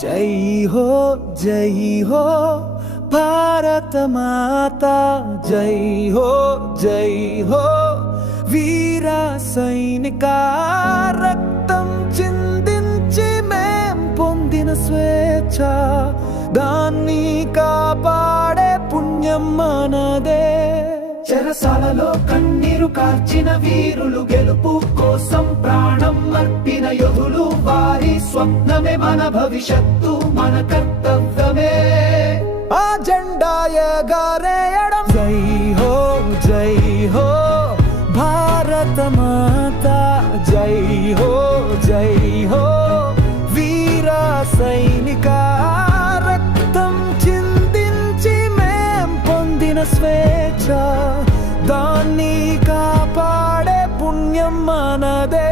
జై హో జై హో భారత మాతా, జై హో జై హో వీర సైనిక, రక్తం చిందించి మేం పొందిన స్వేచ్ఛ, దాన్ని కాపాడే పుణ్యం మనదే. చెరసాలలో కన్నీరు కార్చిన వీరులు, గెలుపు కోసం ప్రాణం అర్పిన యోధులు, వారి స్వప్నమే మన భవిష్యత్తు, మన కర్తవ్యమే ఆ జెండా ఎగరేయడం. జై హో జై హో భారత మాతా, జై హో జై హో వీర సైనిక, రక్తం చిందించి మేం పొందిన స్వేచ్ఛ, దాన్ని కాపాడే పుణ్యం మనదే.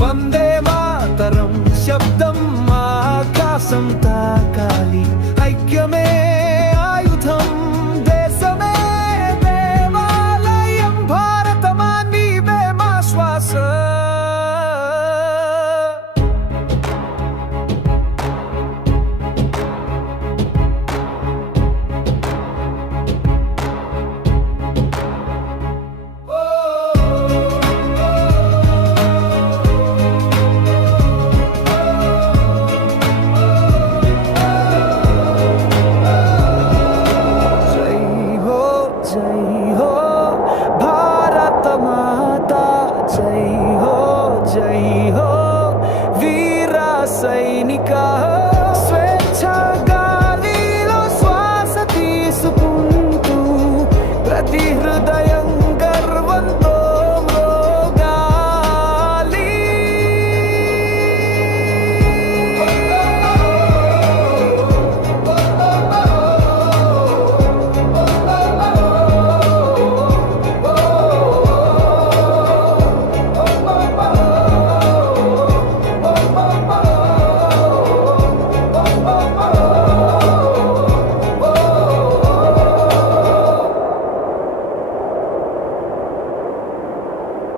వందే మాతరం శబ్దం ఆకాశం తాకాలి.